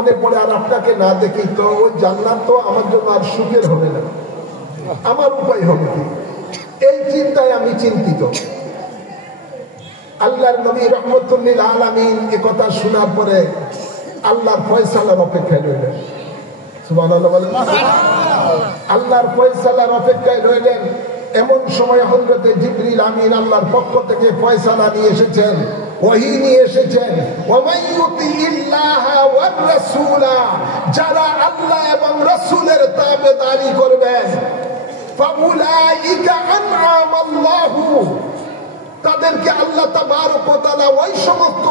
মনে পড়ে আর আপনাকে না দেখি তো ওই জান্নাত তো আমার জন্য আর সুখের হবে না, আমার উপায় হবে কি? এই চিন্তায় আমি চিন্তিত। আল্লাহর নবী রহমতুল্লিল আলামিন এ কথা শোনার পরে আল্লাহর ফয়সালার অপেক্ষায় রইলেন। সুবহানাল্লাহ বলেন। আল্লাহর ফয়সালার অপেক্ষায় রইলেন। এমন সময় হযরতে জিবরিল আমিন আল্লাহর পক্ষ থেকে ফয়সালা নিয়ে এসেছেন, ওহী নিয়ে এসেছেন। ওয়ামান ইউতিইল্লাহা ওয়ার রাসূলা, যারা আল্লাহ এবং রাসূলের তাবেদারি করবেন, ফাউলাইকা আনআমাল্লাহু, তাদেরকে আল্লাহ তাবারক ওয়া তাআলা ওই সমস্ত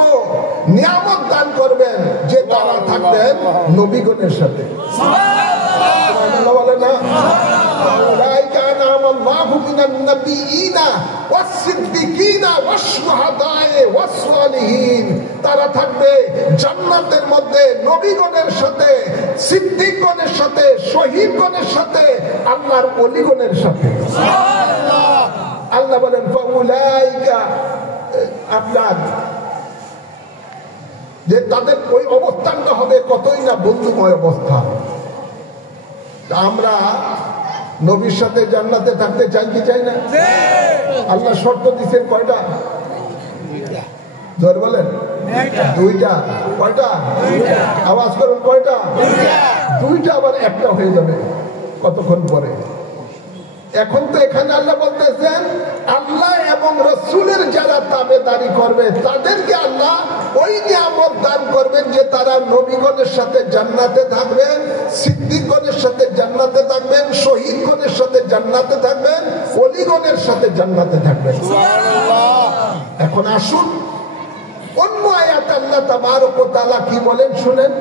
নিয়ামত দান করবেন যে তারা থাকবেন নবীগণের সাথে। সুবহানাল্লাহ বলেন না? ফাউলাইকা আনআমাল্লাহু মিনান নাবিয়িনা ওয়াস সিদ্দিকিনা ওয়াস শুহাদায়ে ওয়াস সালিহিন, তারা থাকবে জান্নাতের মধ্যে নবীগণের সাথে, সিদ্দিকগণের সাথে, শহীদগণের সাথে, আল্লাহর ওলিগণের সাথে। সুবহানাল্লাহ। আল্লাহ বলেন ফাউলাইকা, আপনার যে তাদের ওই অবস্থানটা হবে কতই না বন্ধুময় অবস্থা। আমরা নবীর সাথে জান্নাতে থাকতে চাই কি চাই না? আল্লাহ শর্ত দিচ্ছেন কয়টা? জোর বলেন। দুইটা। কয়টা? আওয়াজ করুন, কয়টা? দুইটা, আবার একটা হয়ে যাবে কতক্ষণ পরে। এখন তো এখানে আল্লাহ বলতেছেন আল্লাহ এবং রাসূলের যারা তাবেদারি করবে তাদেরকে আল্লাহ ওই নিয়ামত দান করবেন যে তারা নবীগণের সাথে জান্নাতে থাকবেন, সিদ্দিকগণের সাথে জান্নাতে থাকবেন, শহীদগণের সাথে জান্নাতে থাকবেন, ওলিগণের সাথে জান্নাতে থাকবেন। সুবহানাল্লাহ। এখন আসুন অন্য আয়াতে আল্লাহ তাবারক ওয়া তাআলা কি বলেন শুনেন।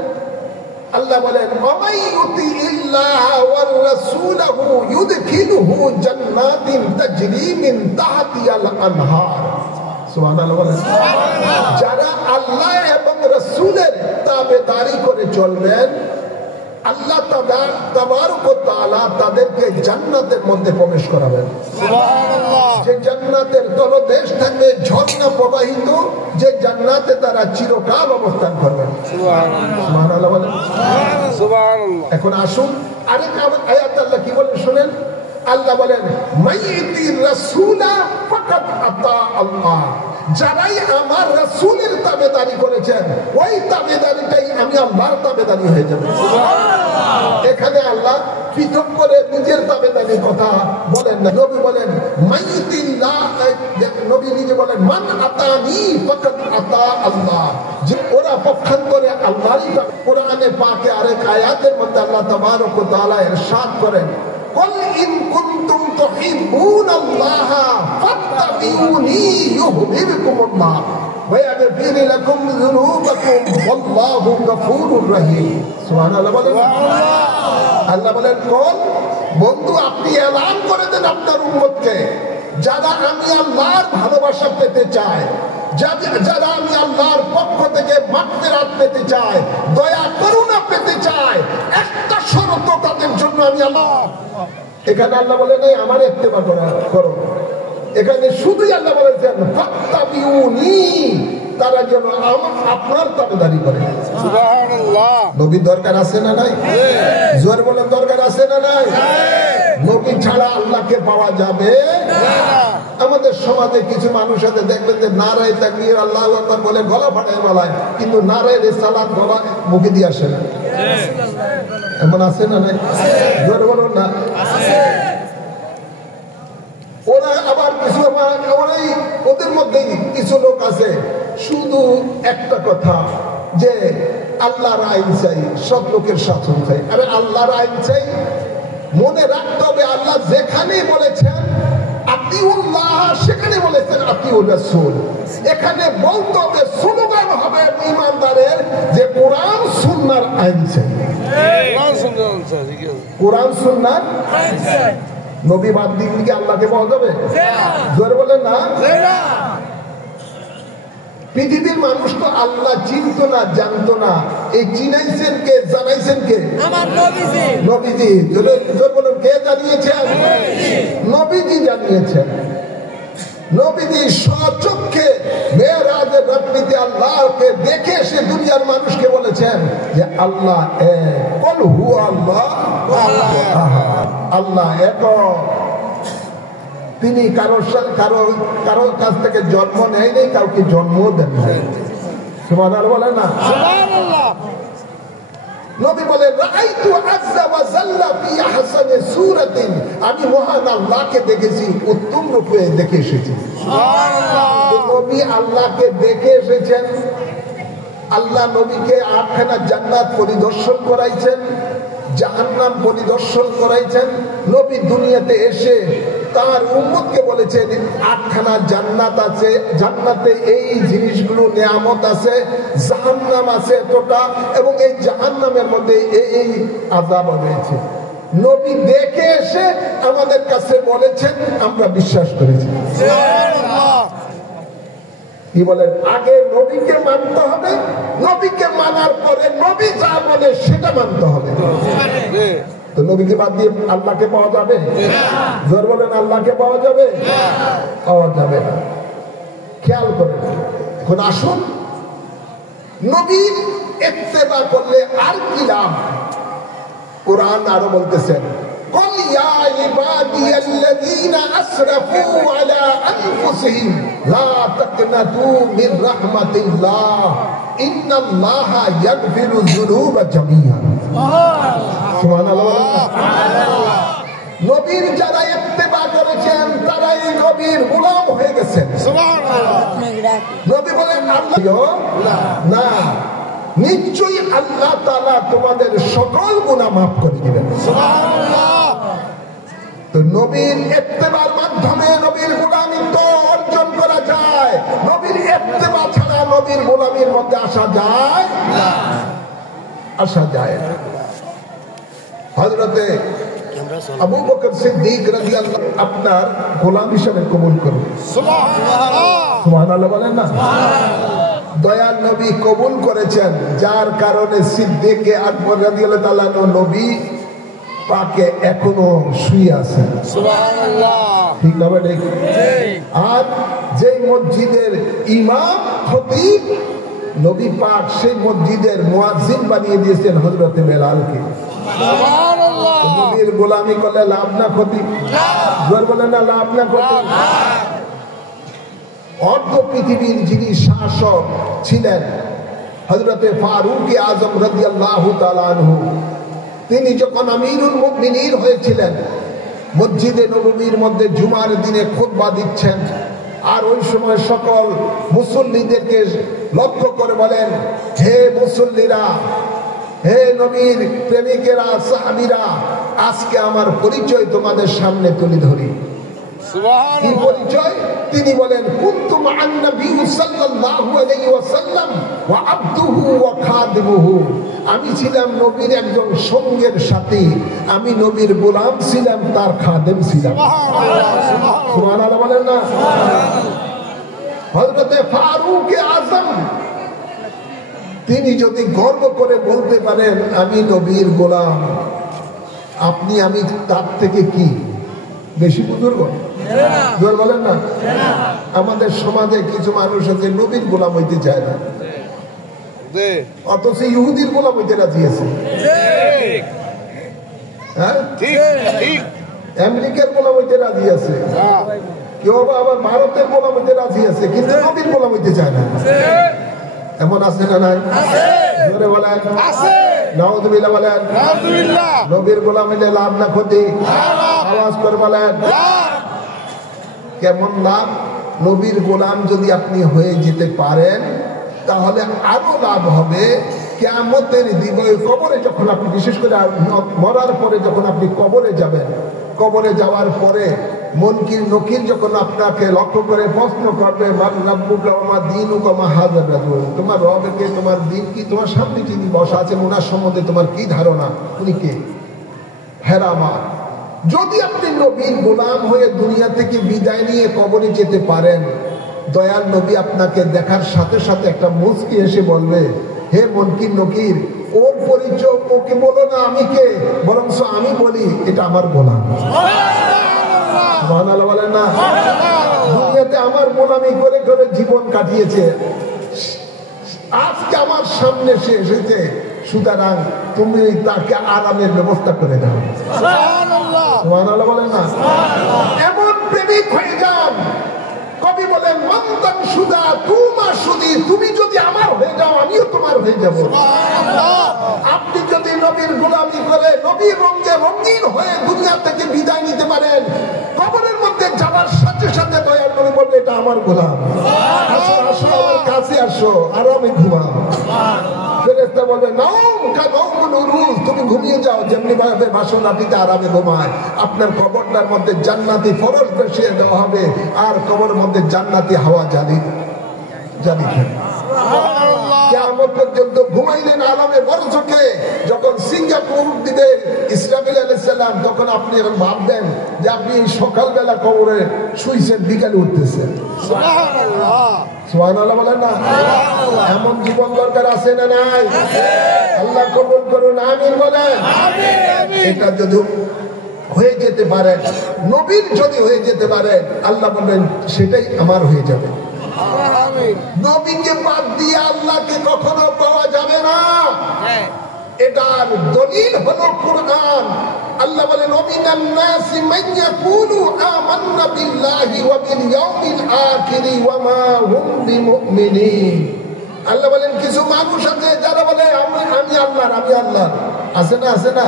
আল্লাহ বলেন ওয়ামাই ইউতিইল্লাহা ওয়ার রাসূলাহু ইউদখিলুহু জান্নাতিন তাজরি মিন তাহতিহাল আনহার। সুবহানাল্লাহ বলেন। যারা আল্লাহ এবং রাসূলের তাবেদারি করে চলবেন, আল্লাহ তাবারক ওয়া তাআলা তাদেরকে জান্নাতের মধ্যে প্রবেশ করাবেন। সুবহানাল্লাহ। যে জান্নাতের তলদেশ থাকবে ঝর্ণা প্রবাহিত, যে জান্নাতে তারা চিরকাল অবস্থান করবেন। সুবহানাল্লাহ। সুবহানাল্লাহ বলেন। সুবহানাল্লাহ। এখন আসুন আরেক আয়াত আল্লাহ কি বলেন শুনেন। আল্লাহ বলেন মাইয়িতির রাসূলা ফাকাদ আতা আল্লাহ, যারাই আমার রাসূলের তাবেদারি করেছেন ওই তাবেদারিটাই আমি আল্লাহর তাবেদারি হয়ে যাবে। সুবহানাল্লাহ। এখানে আল্লাহ পৃথক করে নিজের তাবেদারির কথা বলেন না। নবী বলেন মাইয়িতিল্লাহ, নবী নিজে বলেন মান আতানি ফাকাদ আতা আল্লাহ, যে ওরা পক্ষান্তরে আল্লাহরই। কোরআনে পাকে আরেক আয়াতের মধ্যে আল্লাহ তাবারক ওয়া তাআলা ইরশাদ করেন কুল ইন কুনতুম তুহিব্বুনাল্লাহ ফাত্তাবিউনি ইউহিব্বুকুমুল্লাহ ওয়া ইয়াগফির লাকুম যুনুবাকুম ওয়াল্লাহু গফুরুর রহিম। সুবহানাল্লাহ বলেন। আল্লাহ বলেন কোন বন্ধু আপনি এলান করে দেন আপনার উম্মতকে, যারা আমি আল্লাহর ভালোবাসা পেতে চায়, যারা আমি আল্লাহর পক্ষ থেকে মাগফিরাত পেতে চায়, দয়া করুণা পেতে চায়, একটা শর্ত তাদের জন্য আমি আল্লাহ। এখানে আল্লাহ বলেন এই আমার ইত্তেবা করো, এখানে শুধুই আল্লাহ বলেছেন ফাত্তাবিউনি, তারা যেন আপনার তাবেদারি করে। সুবহানাল্লাহ। নবীর দরকার আছে না নাই? জোরে বলেন দরকার আছে না নাই? নবী ছাড়া আল্লাহকে পাওয়া যাবে না। আমাদের সমাজে কিছু মানুষ আছে দেখবেন যে নারায়ে তাকবীর আল্লাহু আকবার বলে গলা ফাটায় বলায়, কিন্তু নারায়ে রিসালাত গলা মুখে দিয়ে আসে না। এমন আছে না নাই? জোরে বলুন না। ওরা আবার কিছু ওদের মধ্যেই কিছু লোক আছে শুধু একটা কথা যে আল্লাহর আইন চাই, সব লোকের শাসন চাই। আরে আল্লাহর আইন চাই, মনে রাখতে হবে আল্লাহ যেখানে বলেছেন আতিউল্লাহ সেখানে বলেছেন আতিউর রাসূল। এখানে বলতে হবে স্লোগান হবে ইমানদারের যে কোরআন সুন্নাহর আইন চাই। কোরআন সুন্নাহর আইন চাই। নবী বাদ দিয়ে কি আল্লাহকে পাওয়া যাবে? জোরে বলেন না। পৃথিবীর মানুষ তো আল্লাহ চিনতো না, জানতো না। এই চিনাইছেন কে, জানাইছেন কে? আমার নবীজি। নবীজি। জোরে বলুন কে জানিয়েছেন? নবীজি জানিয়েছেন। নবীজি স্বচক্ষে মেরাজের রাত্রিতে আল্লাহকে দেখে সে দুনিয়ার মানুষকে বলেছেন যে আল্লাহ এক, কুল হুয়া আল্লাহ আল্লাহ এক, তিনি কারোর কাছ থেকে জন্ম নেয়নি, কাউকে জন্ম দেন নাই। সুবহানাল্লাহ বলে না? নবী বলেন রাআইতু আযজা ওয়া জাল্লা ফি আহসানি সূরাতিন, আমি মহান আল্লাহকে দেখেছি, উত্তম রূপে দেখে এসেছি। সুবহানাল্লাহ। নবী আল্লাহকে দেখে এসেছেন। আল্লাহ নবীকে 8খানা জান্নাত পরিদর্শন করাইছেন, জাহান্নাম পরিদর্শন করাইছেন। নবী দুনিয়াতে এসে তার উম্মতকে বলেছেন 8খানা জান্নাত আছে, জান্নাতে এই জিনিসগুলো নিয়ামত আছে, জাহান্নাম আছে এতটা, এবং এই জাহান্নামের মধ্যে এই আযাব রয়েছে। নবী দেখে এসে আমাদের কাছে বলেছেন, আমরা বিশ্বাস করেছি। সুবহানাল্লাহ। কি বলেন? আগে নবীকে মানতে হবে, নবীকে মানার পরে নবী যা বলে সেটা মানতে হবে। তো নবীকে বাদ দিয়ে আল্লাহকে পাওয়া যাবে? জোর বলেন, আল্লাহকে পাওয়া যাবে? পাওয়া যাবে না। খেয়াল করেন। এখন আসুন, নবীর ইত্তেবা করলে আর কি লাভ? কোরআন আরো বলতেছেন, قل يا عبادي الذين أسرفوا على أنفسهم لا تقنطوا من رحمة الله إن الله يغفر الذنوب جميعا। সুবহানাল্লাহ। নবীর যারা ইত্তেবা করেছেন তারা এই নবীর গোলাম হয়ে গেছেন। সুবহানাল্লাহ। নবী বলেন আল্লাহ না, নিশ্চয়ই আল্লাহ তাআলা তোমাদের সকল গুনাহ মাফ করে দিবেন। সুবহানাল্লাহ। তো নবীর ইত্তেবার মাধ্যমে নবীর গোলামি তো অর্জন করা যায়, নবীর ইত্তেবা ছাড়া নবীর গোলামির মধ্যে আসা যায় না, আসা যায় না। হযরতে আবু বকর সিদ্দিক রাদিয়াল্লাহু আনহু আপনার গোলাম হিসেবে কবুল করুন। সুবহানাল্লাহ। সুবহানাল্লাহ বলেন না? দয়াল নবী কবুল করেছেন, যার কারণে সিদ্দিক আকবর রাদিয়াল্লাহু তাআলা নবী পাকে এখনো শুয়ে আছেন। সুবহানাল্লাহ। ঠিক না ভাই? ঠিক। আর যে মসজিদের ইমাম খতিব নবী পাক, সেই মসজিদের মুয়াজ্জিন বানিয়ে দিয়েছেন হযরতে বেলালকে। সুবহানাল্লাহ। নবীর গোলামি করলে লাভ না ক্ষতি? জোর বলেন না, লাভ না ক্ষতি? অর্ধ পৃথিবীর যিনি শাসক ছিলেন হযরতে ফারুক আযম রাদিয়াল্লাহু তাআলা আনহু, তিনি যখন আমিরুল মুমিনিন হয়েছিলেন, মসজিদে নববীর মধ্যে জুমার দিনে খুতবা দিচ্ছেন, আর ওই সময় সকল মুসল্লিদেরকে লক্ষ্য করে বলেন, হে মুসল্লিরা, হে নবীর প্রেমিকেরা, সাহাবীরা, আজকে আমার পরিচয় তোমাদের সামনে তুলে ধরি। কি পরিচয়? তিনি বলেন, কুনতুম আন নবী সাল্লাল্লাহু আলাইহি ওয়াসাল্লাম ওয়া আবদুহু ওয়া খাদিমুহু, আমি ছিলাম নবীর একজন সঙ্গের সাথী, আমি নবীর গোলাম ছিলাম, তার খাদেম ছিলাম। সুবহানাল্লাহ বলেন না? হযরতে ফারুক আযম তিনি যদি গর্ব করে বলতে পারেন আমি নবীর গোলাম, আপনি আমি তার থেকে কি বেশি বুজুর্গ? বলেন না? আমাদের সমাজে কিছু মানুষ আছে নবীর গোলাম হইতে চায় না, অথচ ইহুদির গোলাম হইতে রাজি আছে। আমেরিকার গোলাম হইতে রাজি আছে, কেউ আবার ভারতের গোলাম হইতে রাজি আছে, কিন্তু নবীর গোলাম হইতে চায় না। এমন আছে না নাই? জোরে বলেন নাউযুবিল্লাহ বলেন। নবীর গোলাম হইলে লাভ না ক্ষতি? আওয়াজ করে বলেন কেমন লাভ? নবীর গোলাম যদি আপনি হয়ে যেতে পারেন তাহলে আরো লাভ হবে। কিয়ামতের দিনে কবরে যখন আপনি, বিশেষ করে মরার পরে যখন আপনি কবরে যাবেন, কবরে যাওয়ার পরে মুনকির নকির যখন আপনাকে লক্ষ্য করে প্রশ্ন করবে, মান রাব্বুকা ওয়া মা দীনুকা মা হাযা রাজুল, তোমার রবকে, তোমার দিন কি, তোমার সামনে যিনি বসা আছেন ওনার সম্বন্ধে তোমার কি ধারণা, উনি কে? হেরামা। যদি আপনি নবীর গোলাম হয়ে দুনিয়া থেকে বিদায় নিয়ে কবরে যেতে পারেন, দয়াল নবী আপনাকে দেখার সাথে সাথে একটা মুচকি এসে বলবে, হে মুনকির নকির, ওর পরিচয় ওকে বলো না আমি কে, বরং আমি বলি এটা আমার গোলাম। সুবহানাল্লাহ বলেন না? দুনিয়াতে আমার গোলামি করে করে জীবন কাটিয়েছে, আজকে আমার সামনে সে এসেছে, সুতরাং তুমি তাকে আরামের ব্যবস্থা করে দাও। সুবহানাল্লাহ বলেন না? এমন প্রেমিক হয়ে যান। কবি বলেন মন্দান সুদা তুমা সুদি, তুমি যদি আমার হয়ে যাও আমিও তোমার হয়ে যাব। আপনি যদি নবীর গোলামি করে নবীর রঙে রঙিন হয়ে দুনিয়া থেকে বিদায় নিতে পারেন, কবরের মধ্যে যাওয়ার সাথে সাথে দয়ার করে বলবে এটা আমার গোলাম, আসো আসো আমার কাছে আসো, আরামে ঘুমাও। ফেরেশতা বলবে নাওম কা নাওমুল উরুজ, তুমি ঘুমিয়ে যাও যেমনি ভাবে বাসনাটিতে আরামে ঘুমায়। আপনার কবরটার মধ্যে জান্নাতি ফরশ বসিয়ে দেওয়া হবে, আর কবরের মধ্যে জান্নাতি হাওয়া জানি কিয়ামত পর্যন্ত ঘুমাইলেন আরামে বরজকে। যখন সিঙ্গাপুর দিবে ইসরাফিল আলাইহিস সালাম, তখন আপনি এখন ভাববেন যে আপনি সকালবেলা কবরে শুইছেন, বিকালে উঠতেছেন। সুবহানাল্লাহ বলেন না? এমন জীবন দরকার আছে না নাই? আল্লাহ কবুল করুন, আমিন বলেন। এটা যদি হয়ে যেতে পারে, নবীর যদি হয়ে যেতে পারে, আল্লাহ বলেন সেটাই আমার হয়ে যাবে। নবীকে বাদ দিয়ে আল্লাহকে কখনো পাওয়া যাবে না। এটার দলিল হলো কুরআন। আল্লাহ বলেন ওমিনান নাসি মান ইয়াকুলু আমান্না বিল্লাহি ওয়া বিল ইয়াউমিল আখির ওয়া মা হুম বিমুমিনিন। আল্লাহ বলেন কিছু মানুষ আছে যারা বলে আমি আল্লাহর, আমি আল্লাহর। আছে না? আছে না?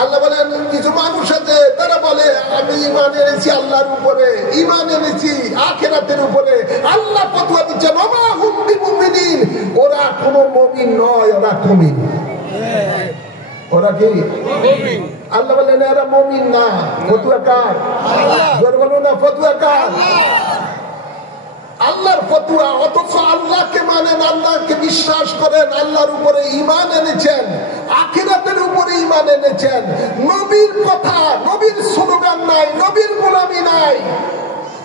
আল্লাহ বলেন কিছু মানুষ আছে তারা বলে আমি ঈমান এনেছি আল্লাহর উপরে, ঈমান এনেছি আখিরাতের উপরে। আল্লাহ ফতোয়া দিচ্ছেন ওমা হুম বিমুমিনিন, ওরা কোনো মুমিন নয়, ওরা কুমিন। ওরা কি মুমিন? আল্লাহ বলেন এরা মুমিন না। ফতোয়া কার? আল্লাহ। বলো না ফতোয়া কার? আল্লাহর ফতোয়া। অথচ আল্লাহকে মানেন, আল্লাহকে বিশ্বাস করেন, আল্লাহর উপরে ঈমান এনেছেন, আখিরাতের উপরে ঈমান এনেছেন। নবীর কথা, নবীর স্লোগান নাই, নবীর গোলামি নাই,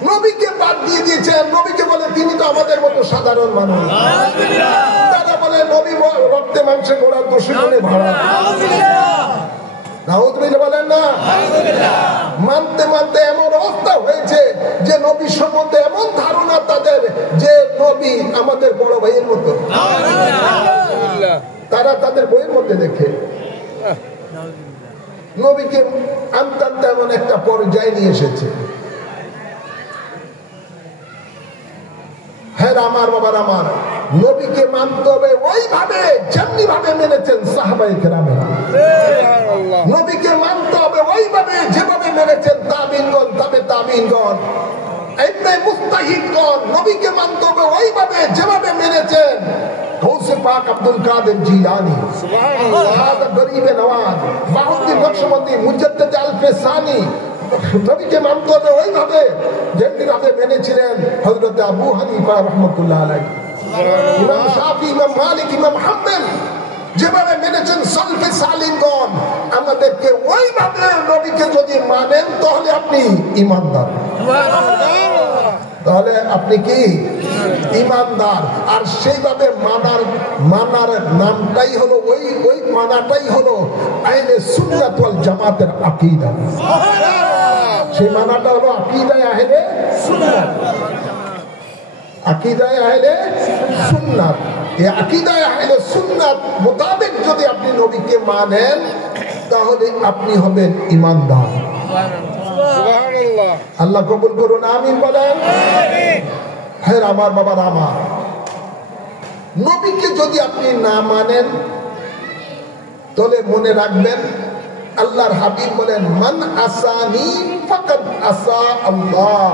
নবীকে বাদ দিয়ে দিয়েছেন। নবীকে বলে তিনি তো আমাদের মতো সাধারণ মানুষ। তারা বলে নবী রক্তে মাংসে গোড়া দোষী বলে ভাড়া। নাউযুবিল্লাহ বলেন না? মানতে মানতে এমন অবস্থা হয়েছে যে নবী সম্বন্ধে এমন ধারণা তাদের যে নবী আমাদের বড় ভাইয়ের মতো। তারা তাদের বইয়ের মধ্যে দেখে নবীকে আনতে আনতে এমন একটা পর্যায়ে নিয়ে এসেছে। হ্যাঁ আমার বাবার, আমার নবীকে মানতে হবে ওইভাবে যেমনি ভাবে মেনেছেন সাহাবায়ে কেরামেরা। নবীকে মানতে হবে ওইভাবে যেভাবে মেনেছেন তাবিঈনগণ, তাবে তাবিঈনগণ, ইবনে মুস্তাহিদগণ। নবীকে মানতে হবে ওইভাবে যেভাবে মেনেছেন গৌসে পাক আব্দুল কাদের জিলানী, সুবহানাল্লাহ, খাজা গরিবে নওয়াজ, বাউদ্দিন নকশবন্দি, মুজাদ্দিদ আল-ফিসানি। নবীকে মানতে হবে ওইভাবে যেমনি ভাবে মেনেছিলেন হযরত আবু হানিফা রাহমাতুল্লাহ আলাইহি, ইমাম শাফি, ইমাম মালিক, ইমাম হাম্বল, যেভাবে মেনেছেন সালফে সালিহগণ। আমাদেরকে ওইভাবে নবীকে যদি মানেন তাহলে আপনি ঈমানদার। তাহলে আপনি কি ঈমানদার। আর সেইভাবে মানার নামটাই হলো ওই মানাটাই হলো আহলে সুন্নাত ওয়াল জামাতের আকীদা। সেই মানাটা হলো আকীদায়ে আহলে সুন্নাত, আকীদায়ে আহলে সুন্নাত। এই আকীদায়ে আহলে সুন্নাত মোতাবেক যদি আপনি নবীকে মানেন তাহলে আপনি হবেন ঈমানদার। সুবহানাল্লাহ। আল্লাহ কবুল করুন, আমিন বলেন। আমিন। হ্যাঁ আমার বাবার, আমার নবীকে যদি আপনি না মানেন তাহলে মনে রাখবেন আল্লাহর হাবিব বলেন মান আসানি ফাকাদ আসা আল্লাহ।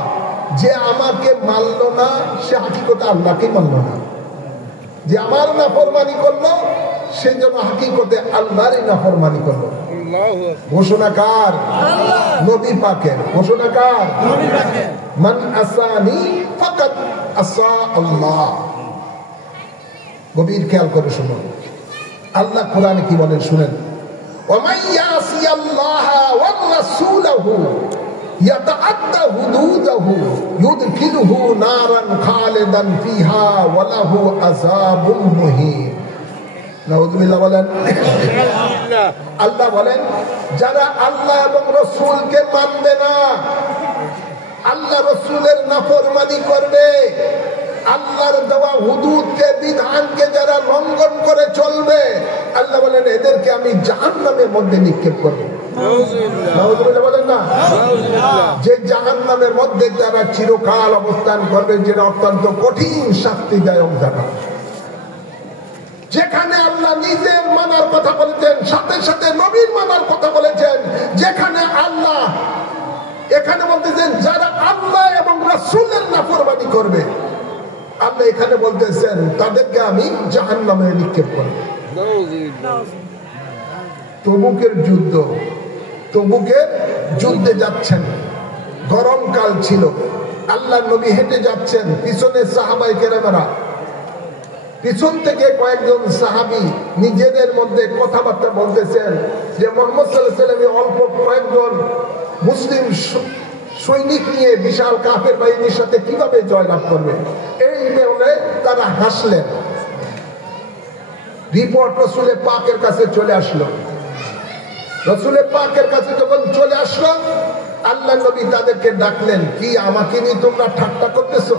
যে আমাকে মানলো না সে হাকিকতে আল্লাহকে মানলো না। যে আমার নাফরমানি করলো সে যেন হাকিকতে আল্লাহরই নাফরমানি করলো। ঘোষণা কার? নবী পাকের। ঘোষণা কার? নবী পাকের। মান আসানি ফাকাদ আসা আল্লাহ। গভীর খেয়াল করে শুনুন আল্লাহ কোরআনে কি বলেন শুনেন। ওয়ামান ইয়াসিয়াল্লাহা ওয়া রাসূলাহু ইয়াতাআদ্দা হুদুদাহু ইউদখিলহু নারান খালিদান ফিহা ওয়া লাহু আযাবুন মুহিন। নাউযুবিল্লাহ বলেন। আল্লাহ বলেন যারা আল্লাহ এবং রাসূলকে মানবে না, আল্লাহ রাসূলের নাফরমানি করবে, আল্লাহর দেওয়া হুদুদকে বিধানকে যারা লঙ্ঘন করে চলবে আল্লাহ বলেন এদেরকে আমি জাহান্নামের মধ্যে নিক্ষেপ করব। বলেন না, যে জাহান্নামের মধ্যে যারা চিরকাল অবস্থান করবে, যেটা অত্যন্ত কঠিন শাস্তিদায়ক জায়গা, যেখানে আল্লাহ নিজের মানার কথা বলেছেন, সাথে সাথে নবীর মানার কথা বলেছেন, যেখানে আল্লাহ এখানে বলতেছেন যারা আল্লাহ এবং রাসূলের নাফরমানি করবে, আল্লাহ এখানে বলতেছেন তাদেরকে আমি জাহান্নামে নিক্ষেপ করব। তবুকের যুদ্ধে যাচ্ছেন, গরমকাল ছিল, আল্লাহ নবী হেঁটে যাচ্ছেন, পিছনে সাহাবায়ে কেরামেরা, পিছন থেকে কয়েকজন সাহাবী নিজেদের মধ্যে কথাবার্তা বলতেছেন যে মুহাম্মদ সাল্লাল্লাহু আলাইহি ওয়াসাল্লাম অল্প কয়েকজন মুসলিম সৈনিক নিয়ে বিশাল কাফের বাহিনীর সাথে কিভাবে জয়লাভ করবে। এই বলে তারা হাসলেন। রিপোর্ট রাসূলে পাকের কাছে চলে আসলো। রাসূলে পাকের কাছে যখন চলে আসলো, আল্লাহ নবী তাদেরকে ডাকলেন, কি আমাকে নিয়ে তোমরা ঠাট্টা করতেছো?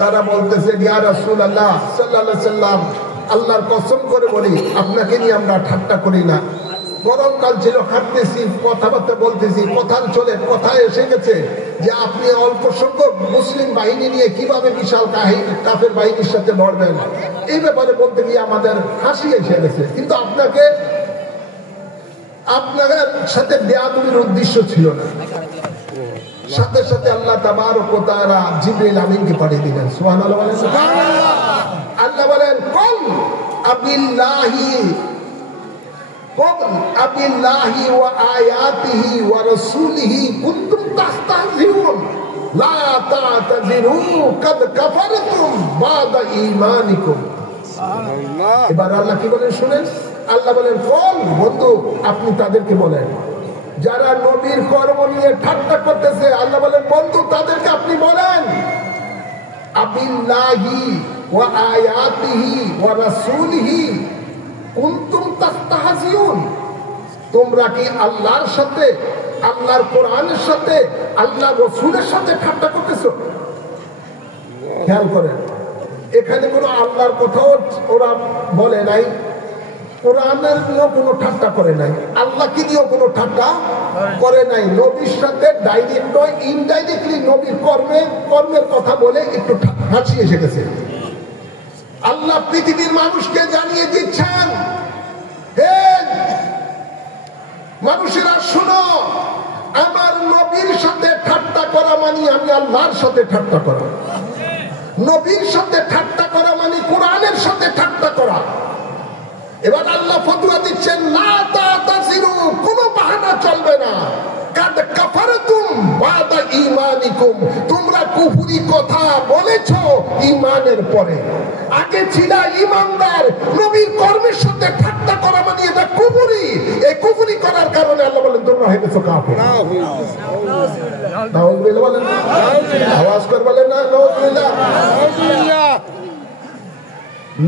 তারা বলতেছে, ইয়া রাসূলুল্লাহ সাল্লাল্লাহু আলাইহি ওয়াসাল্লাম, আল্লাহর কসম করে বলি আপনাকে নিয়ে আমরা ঠাট্টা করি না। গরমকাল ছিল, হাঁটতেছি, কথাবার্তা বলতেছি, কথায় এসে গেছে যে আপনি অল্প সংখ্যক মুসলিম বাহিনী নিয়ে কিভাবে বিশাল কাফের বাহিনীর সাথে লড়বেন, এই ব্যাপারে বলতে গিয়ে আমাদের হাসি এসে গেছে। কিন্তু আপনাদের সাথে বেয়াদবির উদ্দেশ্য ছিল না। সাথে সাথে আল্লাহ তাবারক ওয়া তাআলা জিবরিল আমিনকে পাঠিয়ে দিলেন। সুবহানাল্লাহ বলেন। আল্লাহ বলেন, কুল আবিল্লাহি ওয়া আয়াতিহি ওয়া রাসূলিহি কুনতুম তাস্তাহজিউন লা তা'তাযিরু কাদ কাফারতুম বা'দা ঈমানিকুম। সুবহানাল্লাহ। এবার আল্লাহ কি বলেন শুনেন। আল্লাহ বলেন, কোন বন্ধু আপনি তাদেরকে বলেন যারা নবীর কর্ম নিয়ে ঠাট্টা করতেছে, আল্লাহ বলেন বন্ধু তাদেরকে আপনি বলেন, আবিল্লাহি ওয়া আয়াতিহি ওয়া রাসূলিহি কুনতুম তাস্তাহজিউন, তোমরা কি আল্লাহর সাথে, আল্লাহর কোরআনের সাথে, আল্লাহর রাসূলের সাথে ঠাট্টা করতেছো? খেয়াল করেন, এখানে কোনো আল্লাহর কথাও ওরা বলে নাই, কোরআনের নিয়েও কোনো ঠাট্টা করে নাই, আল্লাহকে নিয়েও কোনো ঠাট্টা করে নাই। নবীর সাথে ডাইরেক্ট নয়, ইনডাইরেক্টলি নবীর কর্মের কথা বলে একটু হাসি এসে গেছে। আল্লাহ পৃথিবীর মানুষকে জানিয়ে দিচ্ছেন, হে মানুষেরা শোনো, আমার নবীর সাথে ঠাট্টা করা মানে আমি আল্লাহর সাথে ঠাট্টা করা, নবীর সাথে ঠাট্টা করা মানে কোরআনের সাথে ঠাট্টা করা। এবার আল্লাহ ফতোয়া দিচ্ছেন, লা তা'তাযিরু, কোনো বাহানা চলবে না, কাদ কাফারতুম বা'দা ঈমানিকুম, তোমরা কুফরি কথা বলেছো ঈমানের পরে, আগে ছিল ঈমানদার, নবীর কর্মের সাথে ঠাট্টা করা মানে এটা কুফরি। এই কুফরি করার কারণে আল্লাহ বলেন তোমরা হয়ে গেছো কাফের। নাউযুবিল্লাহ বলেন, আওয়াজ করে বলেন না নাউযুবিল্লাহ।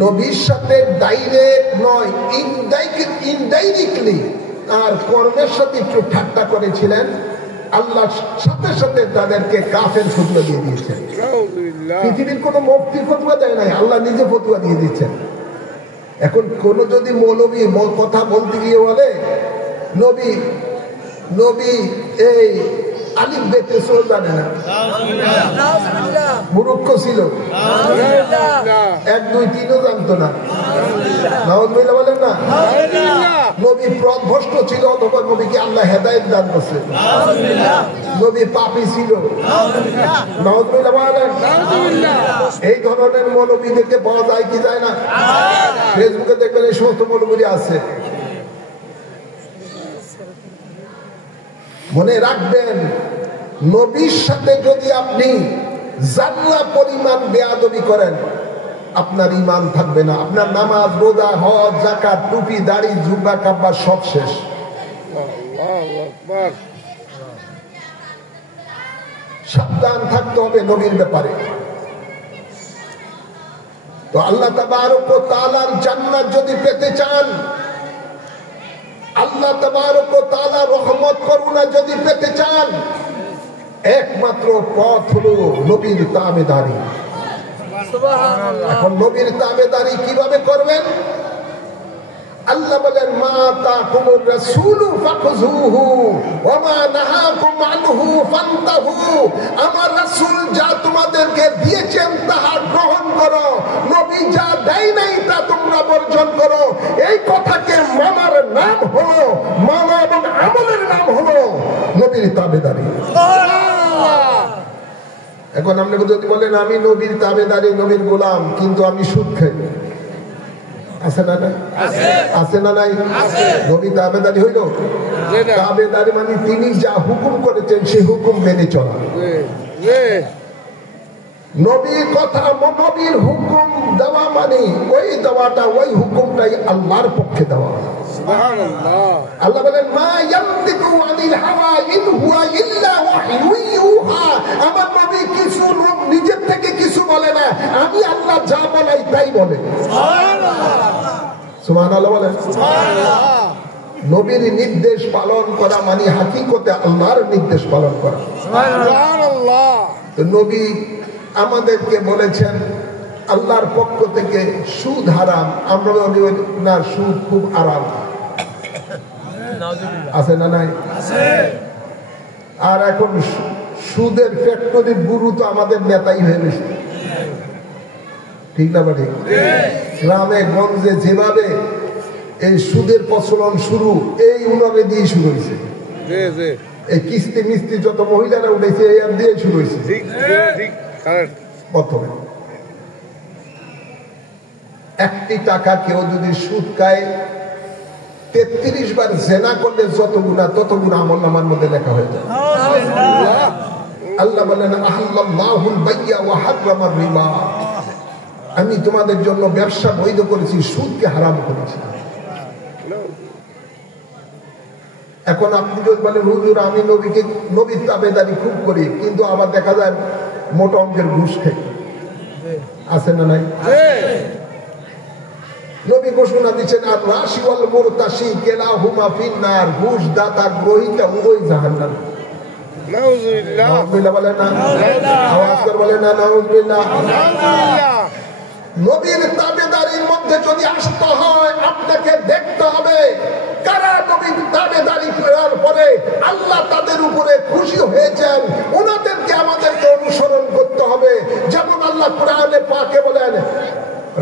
নবীর সাথে ডাইরেক্ট নয়, ইনডাইরেক্টলি আর কর্মের সাথে একটু ঠাট্টা করেছিলেন, আল্লাহ সাথে সাথে তাদেরকে কাফের ফতোয়া দিয়ে দিয়েছেন। পৃথিবীর কোনো মুফতি ফতোয়া দেয় নাই, আল্লাহ নিজে ফতোয়া দিয়ে দিচ্ছেন। এখন কোন যদি মৌলবী কথা বলতে গিয়ে বলে নবী এই আলিফ বেতে সূরা জানে না, মূর্খ ছিল, 1 2 3ও জানতো না, নাউযুবিল্লাহ বলেন না। নবী পথভ্রষ্ট ছিল, অথবা নবীকে আল্লাহ হেদায়েত দান করছে। নবী পাপী ছিল, নাউযুবিল্লাহ বলেন। এই ধরনের মৌলবীদেরকে পাওয়া যায় কি যায় না? ফেসবুকে দেখবেন এই সমস্ত মৌলবী আছে। মনে রাখবেন, নবীর সাথে যদি আপনি জাররা পরিমাণ বেয়াদবি করেন, আপনার ঈমান থাকবে না, আপনার নামাজ, রোজা, হজ, যাকাত, টুপি, দাড়ি, জুব্বা, কাব্বা সব শেষ। সাবধান থাকতে হবে নবীর ব্যাপারে। তো আল্লাহ তাবারক ওয়া তাআলার জান্নাত যদি পেতে চান, আল্লাহ তাবারক ওয়া তাআলার রহমত করুণা যদি পেতে চান, একমাত্র পথ হলো নবীর তাবেদারি। এখন নবীর তাবেদারি কিভাবে করবেন? আল্লাহ বলেন মা তাকুমুর রাসূলু ফাখুযুহু ওয়া মা নাহাকুম আনহু ফান্তাহু। আমার রাসূল যা তোমাদেরকে দিয়েছেন তাহা গ্রহণ করো, নবী যা দেয় নাই তা তোমরা বর্জন করো। এই কথাকে মানার নাম হলো, মানা এবং আমলের নাম হলো নবীর তাবেদারি। এখন আপনি যদি বলেন আমি নবীর তাবেদারি, নবীর গোলাম, কিন্তু আমি সুদ খাই, আছে না নাই? আছে না নাই? নবী তাবেদারি হইল? তাবেদারি মানে তিনি যা হুকুম করেছেন সেই হুকুম মেনে চলা। নবীর কথা, নবীর হুকুম দেওয়া মানে ওই দেওয়াটা, ওই হুকুমটাই আল্লাহর পক্ষে দেওয়া। আল্লাহ বলেন মা ইয়ানতিকু আনিল হাওয়া ইন হুয়া ইল্লা ওয়াহয়ুন ইউহা। আমার নবী কিছু নিজের থেকে কিছু বলে না, আমি আল্লাহ যা বলাই তাই বলে। সুবহানাল্লাহ বলেন। নবীর নির্দেশ পালন করা মানে হাকিকতে আল্লাহর নির্দেশ পালন করা। সুবহানাল্লাহ। তো নবী আমাদেরকে বলেছেন আল্লাহর পক্ষ থেকে সুদ হারাম, আমরা বলি না সুদ খুব আরাম। আছে না নাই? আর এখন সুদের ফ্যাক্টরির গুরু তো আমাদের নেতাই হয়ে গেছে, ঠিক না? ঠিক। গ্রামে গঞ্জে যেভাবে এই সুদের প্রচলন শুরু, এই উনারে দিয়ে শুরু হয়েছে। এই কিস্তি মিস্তি যত মহিলারা উঠেছে এই দিয়ে শুরু হয়েছে। প্রথমে 1 টাকা কেউ যদি সুদ খায়, 33 বার জেনা করলে যত গুনাহ তত গুনাহ আমলনামার মধ্যে লেখা হয়ে যায়। আল্লাহ বলেন আহাল্লাল্লাহুল বাইয়া ওয়া হারামার রিবা। আমি তোমাদের জন্য ব্যবসা বৈধ করেছি, সুদকে হারাম করেছি। এখন আপনি যদি বলেন হুজুর আমি নবীর তাবেদারি খুব করি, কিন্তু আবার দেখা যায় মোটা অঙ্কের ঘুষ খাই, আছে না নাই? নবী ঘোষণা দিচ্ছেন আর রাশি ওয়াল মুরতাশি কিলাহুমা ফিন্নার। ঘুষ দাতা গ্রহীতা উভয় জাহান্নামে। নাউযুবিল্লাহ। নাউযুবিল্লাহ বলেন না? আওয়াজ করে বলেন না নাউযুবিল্লাহ। নবীর তাবেদারির মধ্যে যদি আসতে হয়, আপনাকে দেখতে হবে কারা নবীর তাবেদারি করার পরে আল্লাহ তাদের উপরে খুশি হয়েছেন, ওনাদেরকে আমাদেরকে অনুসরণ করতে হবে। যেমন আল্লাহ কোরআনে পাকে বলেন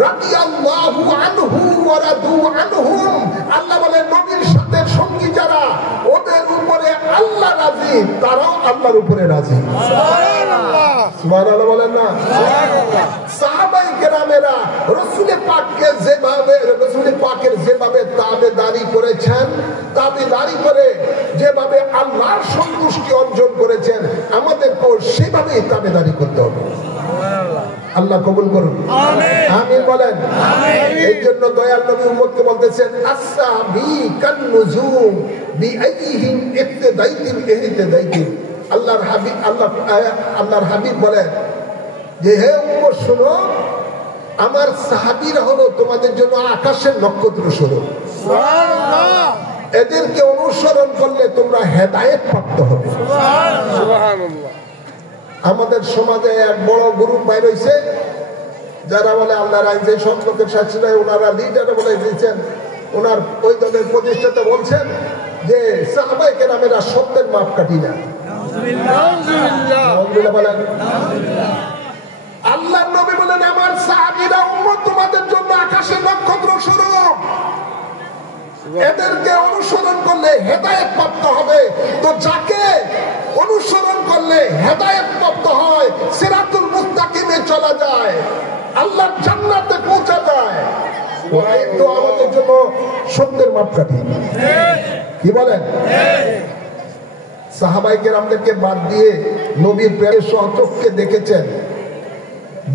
রাদিয়াল্লাহু আনহু ওয়া রাদু আনহুম। আল্লাহ বলেন নবীর সাথে সঙ্গী যারা, ওদের উপরে আল্লাহ রাজি, তারাও আল্লাহর উপরে রাজি। সুবহানাল্লাহ। সুবহানাল্লাহ বলেন না? সুবহানাল্লাহ। সাহাবায়ে কেরামেরা রাসূল পাকের যেভাবে তাবেদারি করেছেন, তাবেদারি করে যেভাবে আল্লাহর সন্তুষ্টি অর্জন করেছেন, আমাদেরকেও সেভাবেই তাবেদারি করতে হবে। আল্লাহ কবুল করুন, আমিন বলেন। এই জন্য দয়াল নবী উম্মতকে বলতেছেন আসসাবি কান্নুজুম বিআইহিম ইক্তদাইতিম ইহতদাইতিম। আল্লাহর হাবিব বলেন যে হে উম্মত শোনো, আমার সাহাবীরা হলো তোমাদের জন্য আকাশের নক্ষত্র স্বরূপ। সুবহানাল্লাহ। এদেরকে অনুসরণ করলে তোমরা হেদায়েত প্রাপ্ত হবে। সুবহানাল্লাহ। আমাদের সমাজে এক বড় গ্রুপ বাইর হয়েছে, যারা বলে আল্লাহর আইন যে সম্পর্কের শাস্তি নাই, ওনারা লিডারে বলে দিয়েছেন, ওনার ওই দলের প্রতিষ্ঠাতা বলছেন যে সাহাবায়ে কেরামেরা সত্যের মাপ কাটি না। আল্লাহর নবী বলেন আমার সাহাবীরা উম্মত তোমাদের জন্য আকাশের নক্ষত্র স্বরূপ, এদেরকে অনুসরণ করলে হেদায়েত প্রাপ্ত হবে। তো যাকে অনুসরণ করলে হেদায়েত প্রাপ্ত হয়, সিরাতুল মুস্তাকিমে চলা যায়, আল্লাহর জান্নাতে পৌঁছা যায়, ওই তো আমাদের জন্য সত্যের মাপকাঠি। কি বলেন? সাহাবায়ে কেরামদেরকে বাদ দিয়ে নবীর প্রেমের সহচক্ষে দেখেছেন,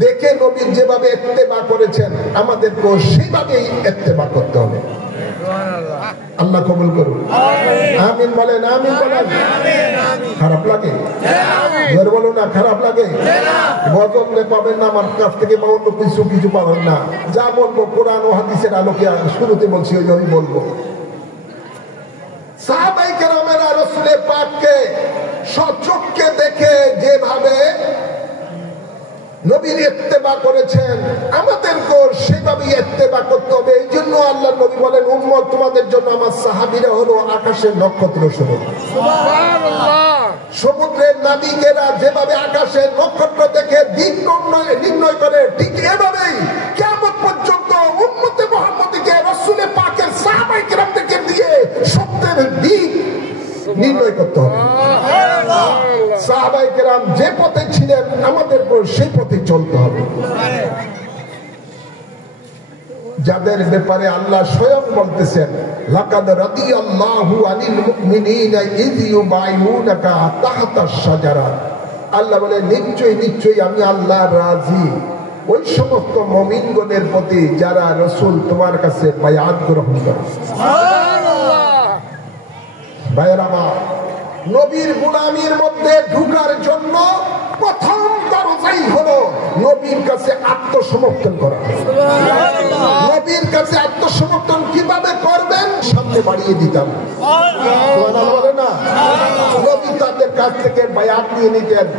দেখে নবীর যেভাবে ইত্তেবা করেছেন, আমাদেরকেও সেভাবেই ইত্তেবা করতে হবে। আল্লাহ কবুল করুন, আমিন বলেন। আমিন বলেন। খারাপ লাগে? বলো না খারাপ লাগে? বদলে পাবেন না আমার কাছ থেকে, বা অন্য কিছু পাবেন না। যা বলবো কোরআন ও হাদিসের আলোকে শুরুতে বলছি, ওই আমি বলবো। সাহাবায়ে কেরামেরা রাসূল পাককে সচক্ষে দেখে যেভাবে নবীর ইত্তেবা করেছেন, আমাদেরকেও সেভাবে ইত্তেবা করতে হবে। এই জন্য আল্লাহ নবী বলেন, উম্মত তোমাদের জন্য আমার সাহাবীরা হলো আকাশের নক্ষত্র স্বরূপ। সমুদ্রের নাবিকেরা যেভাবে আকাশের নক্ষত্র দেখে দিক নির্ণয় করে, ঠিক এভাবেই কিয়ামত পর্যন্ত উম্মতে মুহাম্মদীকে রাসূলে পাকের সাহাবায়ে কেরামদেরকে দিয়ে সত্যের দিক নির্ণয় করতে হবে। সাহাবায়ে কেরাম যে পথে ছিলেন, আমাদেরকেও সেই পথে চলতে হবে। যাদের ব্যাপারে আল্লাহ স্বয়ং বলতেছেন, লাকাদ রাদিয়াল্লাহু আনিল মুমিনিনা ইয ইউবাইউনাকা তাহতাশ শাজারা। আল্লাহ বলে, নিশ্চয়ই আমি আল্লাহ রাজি ওই সমস্ত মুমিনগণের প্রতি যারা রাসূল তোমার কাছে বায়াত গ্রহণ করে। সুবহানাল্লাহ। ভাইরা আমার, নবীর গোলামির মধ্যে ঢোকার জন্য প্রথম দরজাই হলো নবীর কাছে আত্মসমর্পণ করা। নবীর কাছে আত্মসমর্পণ কিভাবে করবেন? সামনে বাড়িয়ে দিতাম। না, নবী তাদের কাছ থেকে বায়াত নিয়ে নিতেন।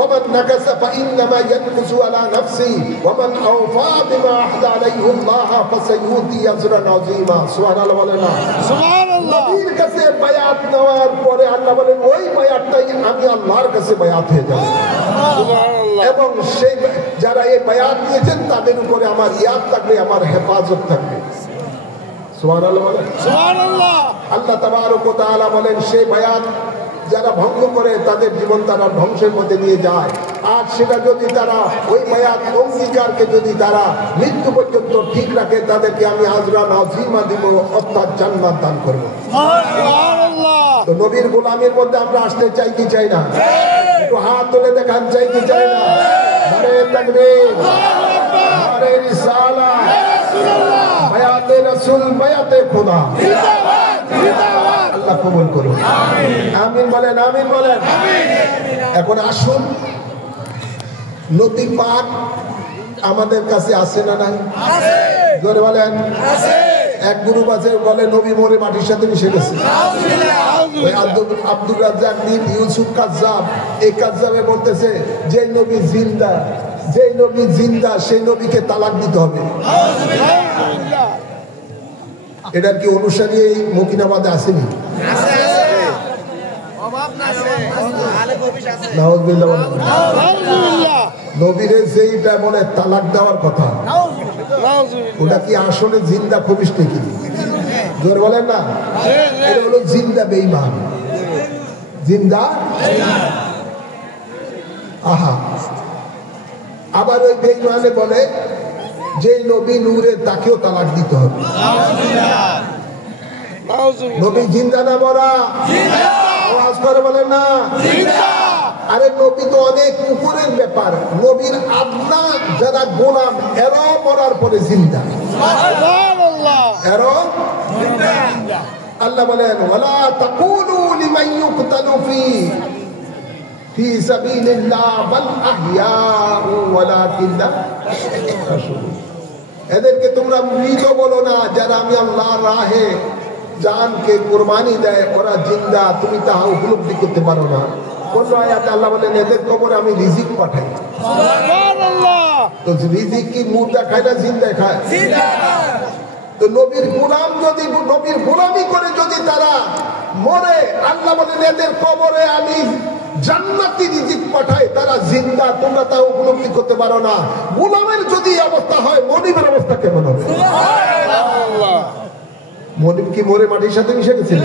ومن نكث فإنما ينكث على نفسه ومن أوفى بما عهد عليه الله فسيؤتي أجرا عظيما। সুবহানাল্লাহ বলেন না? সুবহানাল্লাহ। নবীর কাছে বায়াত নেওয়ার পরে আল্লাহ বলেন, ওই বায়াতটাই আমি আল্লাহর কাছে বায়াত হয়ে যাব। সুবহানাল্লাহ। এবং সেই যারা এই বায়াত নিয়েছেন তাদের উপরে আমার ইয়াদ থাকবে, আমার হেফাজত থাকবে। সুবহানাল্লাহ বলেন? সুবহানাল্লাহ। আল্লাহ তাবারক ওয়া তাআলা বলেন, সেই বায়াত যারা ভঙ্গ করে তাদের জীবন তারা ধ্বংসের মধ্যে নিয়ে যায়। আর সেটা যদি তারা ওই বায়াত অঙ্গীকারকে যদি তারা মৃত্যু পর্যন্ত ঠিক রাখে, তাদেরকে আমি আজরান আযীমা দিব, অর্থাৎ জান্নাত দান করব। সুবহানাল্লাহ। তো নবীর গোলামের মধ্যে আমরা আসতে চাই কি চাই না? একটু হাত তুলে দেখান, চাই কি চাই না? নারে তাকবীর, নারে রিসালাত, বায়াতে রাসূল, বায়াতে খোদা। আল্লাহ কবুল করুন। আমিন বলেন, আমিন বলেন। এখন আসুন, নবী পাক আমাদের কাছে আছে না নাই? জোরে বলেন। এক গ্রুপ আছে বলে নবী মরে মাটির সাথে মিশে গেছে। আব্দুর রাজ্জাক বিন ইউসুফ কাজ্জাব, এই কাজ্জাবে বলতেছে, যে নবী জিন্দা, যে নবী জিন্দা সেই নবীকে তালাক দিতে হবে। এটার কি অনুসারী এই মকিনাবাদে আসেনি? নবীরে যেইটা বলে তালাক দেওয়ার কথা, ওটা কি আসলে জিন্দা খবিস নাকি? জোর বলেন না? এটা হলো জিন্দা বেঈমান, জিন্দা। আহা, আবার ওই বেঈমানে বলে যে নবী নূরে তাকেও তালাক দিতে হবে। নবী জিন্দা না মরা? আওয়াজ করে বলেন না। আরে নবী তো অনেক উপরের ব্যাপার। নবীর আদনা যারা গোলাম, এরাও মরার পরে জিন্দা। এরাও আল্লাহ বলেন, ওয়ালা তাকুলু লিমান ইউকতালু ফি সাবিলিল্লাহ বাল আহইয়াউ ওয়ালাকিন লা তাশউরুন। এদেরকে তোমরা মৃত বলো না, যারা আমি আল্লাহর রাহে জানকে কুরবানি দেয়, ওরা জিন্দা, তুমি তাহা উপলব্ধি করতে পারো না। কোন আয়াতে আল্লাহ বলেন, এদের কবরে আমি রিজিক পাঠাই। সুবহানাল্লাহ। তো রিজিক কি মুর্দা খায় না জিন্দা খায়? জিন্দা। তো নবীর গোলাম যদি নবীর গোলামি করে যদি তারা মরে, আল্লাহ বলেন এদের কবরে আমি জান্নাতি রিজিক পাঠাই, তারা জিন্দা, তোমরা তা উপলব্ধি করতে পারো না। গোলামের যদি অবস্থা হয়, মনিবের অবস্থা কেমন হবে? সুবহানাল্লাহ। মনিব কি মরে মাটির সাথে মিশে গেছিল?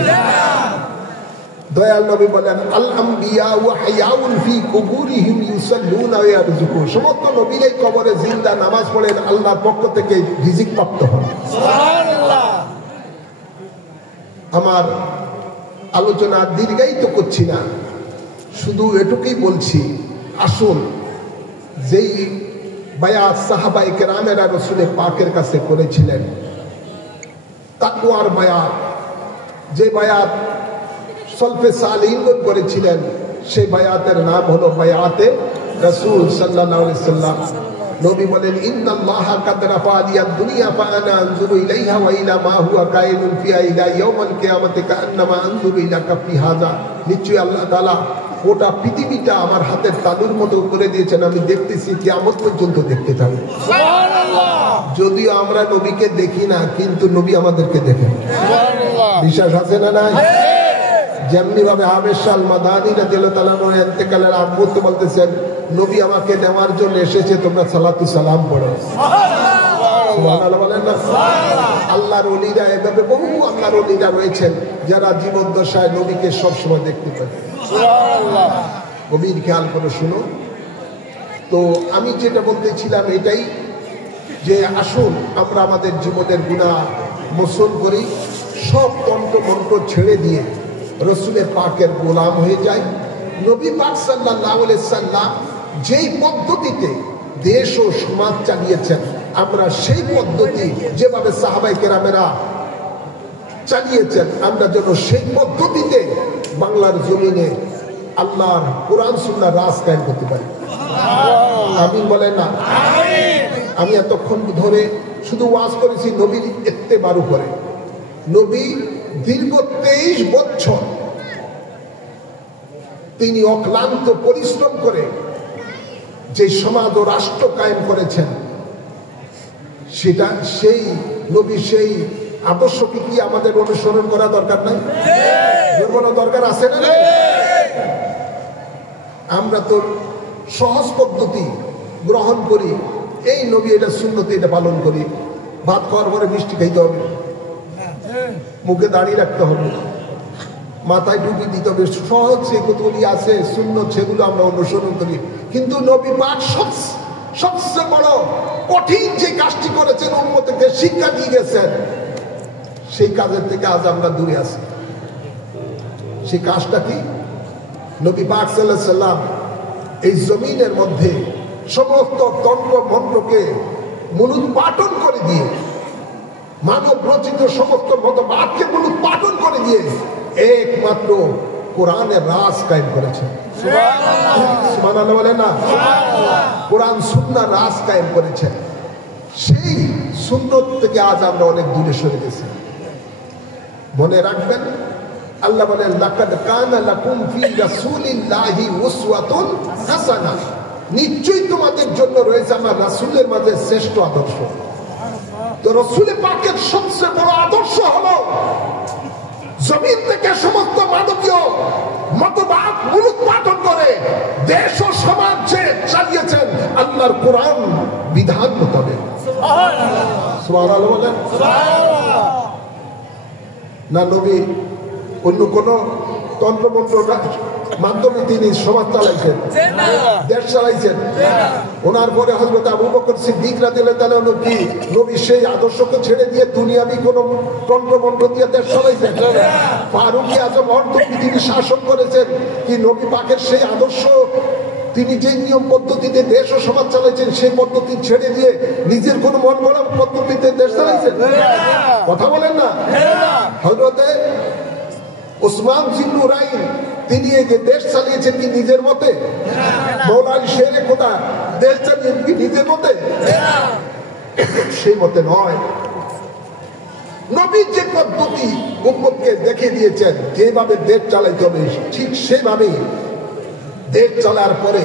দয়াল নবী বলেন, আল আম্বিয়া ওয়া হায়াউন ফি কুবুরিহিম ইউসাল্লুনা ওয়া ইয়ারযুকুন। সমস্ত নবীরাই কবরে জিন্দা, নামাজ পড়েন, আল্লাহর পক্ষ থেকে রিজিক প্রাপ্ত হন। সুবহানাল্লাহ। আমার আলোচনা দীর্ঘায়িত করছি না, শুধু এটুকুই বলছি, আসুন যেই বায়াত সাহাবায়ে কেরামেরা রাসূলের পাকের কাছে করেছিলেন, তাকওয়ার বায়াত, যে বায়াত সলফে সালিহিনগণ করেছিলেন, সেই বায়াতের নাম হলো বায়াতে রাসূল সাল্লাল্লাহু আলাইহি সাল্লাম। নবী বলেন, ইন্নাল্লাহা কাদ রাফা আলিয়াদ দুনিয়া ফাআনা আনজুরু ইলাইহা ওয়া ইলা মা হুয়া কায়িনুন ফিহা ইলা ইয়াউমিল কিয়ামাতি কাআন্নামা আনজুরু ইলা কাফি হাযা। নিশ্চয়ই আল্লাহ তাআলা গোটা পৃথিবীটা আমার হাতের তালুর মতো করে দিয়েছেন, আমি দেখতেছি কিয়ামত পর্যন্ত দেখতে থাকবো। যদিও আমরা নবীকে দেখি না, কিন্তু নবী আমাদেরকে দেখেন। বিশ্বাস আছে না নাই? যেমনি ভাবে আবেশ সাল মাদানী রাদিয়াল্লাহু তাআলা আনহু ইন্তেকালের আগ মুহূর্তে বলতেছেন, নবী আমাকে নেওয়ার জন্য এসেছে, তোমরা সালাতু সালাম পড়ো। সুবহানাল্লাহ বলেন না? আল্লাহর ওলিরা, এভাবে বহু আল্লাহর ওলিরা রয়েছেন যারা জীবদ্দশায় নবীকে সবসময় দেখতে পান। সুবহানাল্লাহ। গভীর খেয়াল করে শুনো। তো আমি যেটা বলতেছিলাম এটাই, যে আসুন আমরা আমাদের জীবনের গুনাহ মোচন করি, সব তন্ত্র মন্ত্র ছেড়ে দিয়ে রসুলের পাকের গোলাম হয়ে যায়। নবী পাক সাল্লাল্লাহু আলাইহি সাল্লাম যেই পদ্ধতিতে দেশ ও সমাজ চালিয়েছেন, আমরা সেই পদ্ধতি যেভাবে সাহাবায়ে কেরামেরা চালিয়েছেন, আমরা যেন সেই পদ্ধতিতে বাংলার জমিনে আল্লাহর কোরআন সুন্নাহর রাজ কায়েম করতে পারি। আমিন বলেন না? আমি এতক্ষণ ধরে শুধু ওয়াজ করেছি নবীর ইত্তেবার উপরে। নবী দীর্ঘ 23 বছর তিনি অক্লান্ত পরিশ্রম করে যে সমাজ ও রাষ্ট্র কায়েম করেছেন, সেটা সেই নবী সেই আদর্শকে কি আমাদের অনুসরণ করা দরকার নাই? কোনো দরকার আছে না? আমরা তো সহজ পদ্ধতি গ্রহণ করি, এই নবী এটা সুন্নত, এটা পালন করি। ভাত খাওয়ার পরে মিষ্টি খাইতে হবে, মুখে দাড়ি রাখতে হবে, মাথায় টুপি দিতে হবে, সহজ যেগুলি আছে সুন্নত সেগুলো আমরা অনুসরণ করি। কিন্তু নবী পাক সবচেয়ে বড় কঠিন যে কাজটি করেছেন, উম্মতকে শিক্ষা দিয়ে গেছেন, সেই কাজের থেকে আজ আমরা দূরে আছি। সেই কাজটা কি? নবী পাক সাল্লাল্লাহু আলাইহি সাল্লাম এই জমিনের মধ্যে সমস্ত তন্ত্র মন্ত্রকে মূলোৎপাটন করে দিয়ে, মানব রচিত সমস্ত মতবাদকে মূলোৎপাটন করে দিয়ে একমাত্র কোরআনের রাজ কায়েম করেছেন। সুবহানাল্লাহ বলেন না? কোরআন সুন্নাহর রাজ কায়েম করেছেন। সেই সুন্নত থেকে আজ আমরা অনেক দূরে সরে গেছি। মনে রাখবেন, আল্লাহ বলেন, লাকাদ কানা লাকুম ফি রাসূলিল্লাহি উসওয়াতুন হাসানাহ, নিশ্চয়ই তোমাদের জন্য রয়েছে আমার রাসূলের মাঝে শ্রেষ্ঠ আদর্শ। তো রাসূলের পাকের সবচেয়ে বড় আদর্শ হলো জমিন থেকে সমস্ত মানবীয় মতবাদ মূলোৎপাটন করে দেশ ও সমাজ যে চালিয়েছেন আল্লাহর কোরআন বিধান মোতাবেক। সুবহানাল্লাহ বলেন। না নবী অন্য কোন তন্ত্রমন্ত্র মাধ্যমে তিনি সমাজ চালাইছেন, দেশ চালাইছেন? ওনার পরে হযরত আবু বকর সিদ্দিক রাদিয়াল্লাহু তাআলা কি নবী সেই আদর্শকে ছেড়ে দিয়ে দুনিয়াবি কোন তন্ত্রমন্ত্র দিয়ে দেশ চালাইছেন? ফারুক আজম অর্ধ পৃথিবী শাসন করেছেন কি নবী পাকের সেই আদর্শ, তিনি যে নিয়ম পদ্ধতিতে দেশ ও সমাজ চালাইছেন সেই পদ্ধতি ছেড়ে দিয়ে নিজের কোন মন গড়া পদ্ধতিতে দেশ চালাইছেন? কথা বলেন না? হযরতে ওসমান জিন্নুরাইন তিনি এই যে দেশ চালিয়েছেন কি নিজের মতে? মৌলানা শেরে খোদা দেশ চালিয়েছেন কি নিজের মতে? সেই মতে নয়। নবীর যে পদ্ধতি উম্মতকে দেখে দিয়েছেন যেভাবে দেশ চালাইতে হবে, ঠিক সেভাবেই দেশ চলার পরে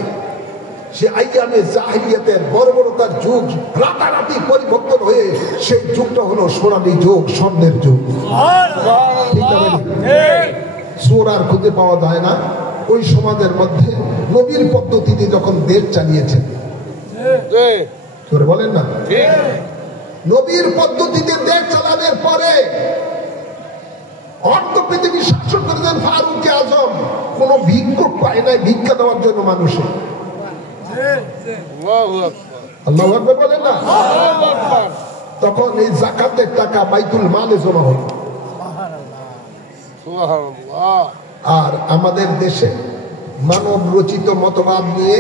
সে আইয়ামে জাহিলিয়াতের বর্বরতার যুগ রাতারাতি পরিবর্তন হয়ে সেই যুগটা হলো সোনালী যুগ, স্বর্ণের যুগ। চোর আর খুঁজে পাওয়া যায় না। ওই সমাজের মধ্যে নবীর পদ্ধতিতে যখন দেশ চালিয়েছেন, বলেন না, নবীর পদ্ধতিতে দেশ চালানোর পরে অর্ধ পৃথিবী শাসন করেছেন ফারুক আজম। কোন ভিক্ষুক পায় নাই ভিক্ষা দেওয়ার জন্য মানুষে। আল্লাহু আকবার বলেন না? তখন এই যাকাতের টাকা বাইতুল মালে জমা হলো। আর আমাদের দেশে মানব রচিত মতবাদ নিয়ে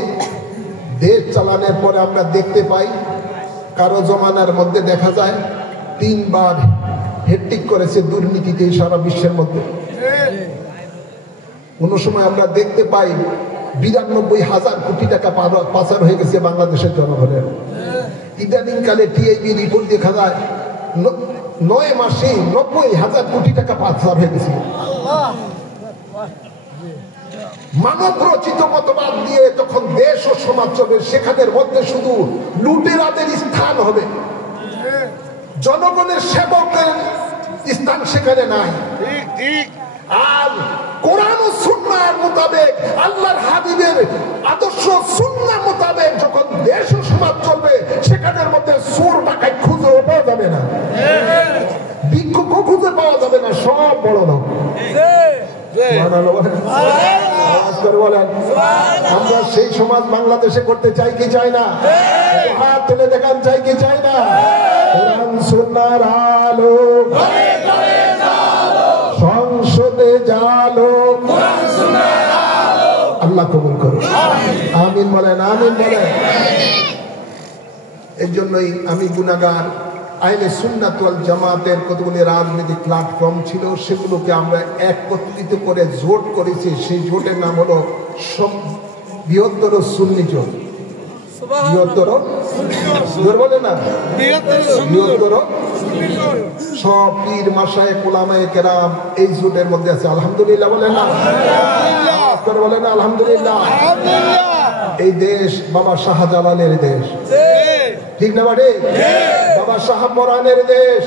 দেশ চালানোর পরে আমরা দেখতে পাই, কারো জমানার মধ্যে দেখা যায় 3 বার হেট্টিক করেছে দুর্নীতিতে সারা বিশ্বের মধ্যে। কোন সময় আমরা দেখতে পাই 92,000 কোটি টাকা পাচার হয়ে গেছে বাংলাদেশের জনগণের। ইদানিং কালে টিআইবি রিপোর্ট দেখা যায় 9 মাসে 90,000 কোটি টাকা পাচার হয়ে গেছে। মানব রচিত মতবাদ দিয়ে যখন দেশ ও সমাজ চলবে, সেখানের মধ্যে শুধু লুটেরাদের স্থান হবে, জনগণের সেবকের স্থান সেখানে নাই। আর কোরআন ও সুন্নাহর মোতাবেক, আল্লাহর হাবিবের আদর্শ সুন্নাহ মোতাবেক যখন দেশ ও সমাজ চলবে, সেখানের মধ্যে চোর ডাকাত খুঁজে পাওয়া যাবে না, ভিক্ষুক খুঁজে পাওয়া যাবে না, সব বড় লোক। আমরা সেই সমাজ বাংলাদেশে করতে চাই কি চাই না? হাত তুলে দেখান, চাই কি চাই না? কোরআন সুন্নাহর আলো সংসদে জালো, আল্লাহ কবুল করুন, আমিন বলেন, আমিন বলেন। এর জন্যই আমি গুনাহগার। আহলে সুন্নাত ওয়াল জামাতের কতগুলি রাজনৈতিক প্ল্যাটফর্ম ছিল, সেগুলোকে আমরা একত্রিত করে জোট করেছি। সেই জোটের নাম হলো বৃহত্তর সুন্নি জোট। বৃহত্তর বলে না, বৃহত্তর সব পীর মাশায়েখ উলামায়ে কেরাম এই জোটের মধ্যে আছে। আলহামদুলিল্লাহ বলেন না, বলেন না আলহামদুলিল্লাহ। এই দেশ বাবা শাহজালালের দেশ, ঠিক না বাড়ি? বাবা সাহাব মরানের দেশ,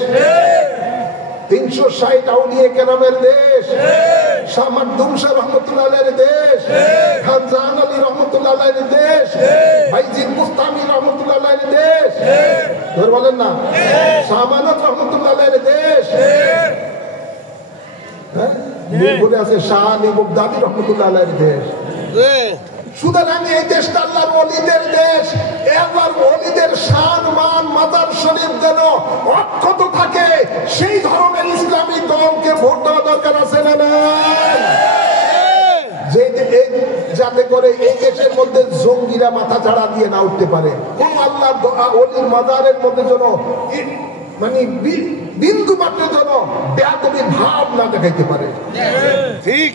360 আউলিয়া কেরামের দেশ, শাহ মাকদুম শাহ রহমতুল্লাহের দেশ, খান জাহান আলী রহমতুল্লাহের দেশ, ভাইজিদ মুস্তামি রহমতুল্লাহের দেশ, ধরে বলেন না, শাহ মানত রহমতুল্লাহের দেশ, বলে আছে শাহ আলী মুগদাদি রহমতুল্লাহের দেশ। সুতরাং এই দেশটা আল্লাহর ওলিদের দেশ। আল্লাহর ওলিদের শান মান মাজার শরীফ যেন অক্ষত থাকে, সেই ধরনের ইসলামী দলকে ভোট দেওয়া দরকার আছে না নাই? যাতে করে এই দেশের মধ্যে জঙ্গিরা মাথা ছাড়া দিয়ে না উঠতে পারে, কোন আল্লাহর ওলির মাজারের মধ্যে যেন মানে বিন্দু মাত্র যেন বেয়াদবি ভাব না দেখাইতে পারে। ঠিক